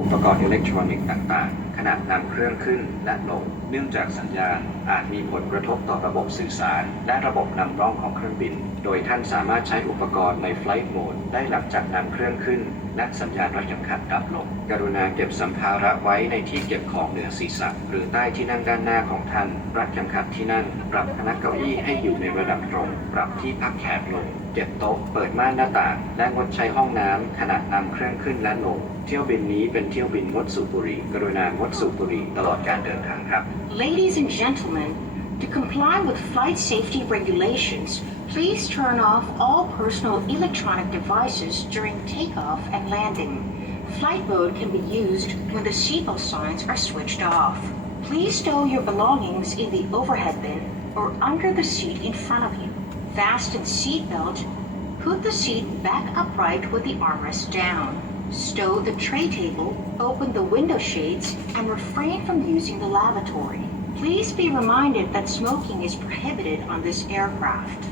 อุปกรณ์อิเล็กทรอนิกส์ต่าง ขณะนำเครื่องขึ้นและลง เนื่องจากสัญญาณอาจมีผลกระทบต่อระบบสื่อสาร และระบบนำร่องของเครื่องบิน โดยท่านสามารถใช้อุปกรณ์ใน Flight Mode ได้หลังจากนำเครื่องขึ้น และสัญญาณรัดเข็มขัดดับลง กรุณาเก็บสัมภาระไว้ในที่เก็บของเหนือศีรษะ หรือใต้ที่นั่งด้านหน้าของท่าน รัดเข็มขัดที่นั่ง ปรับพนักเก้าอี้ให้อยู่ในระดับตรง ปรับที่พักแขนลง เก็บโต๊ะ เปิดม่านหน้าต่าง และงดใช้ห้องน้ำขณะนำเครื่องขึ้นและลง เที่ยวบินนี้เป็นเที่ยวบินงดสูบบุหรี่ กรุณางสูบบุหรี่ตลอดการเดินทางครับ Ladies and gentlemen, to comply with flight safety regulations, please turn off all personal electronic devices during takeoff and landing. Flight mode can be used when the seatbelt signs are switched off. Please stow your belongings in the overhead bin or under the seat in front of you. Fasten seatbelt. Put the seat back upright with the armrest down. Stow the tray table, open the window shades, and refrain from using the lavatory. Please be reminded that smoking is prohibited on this aircraft.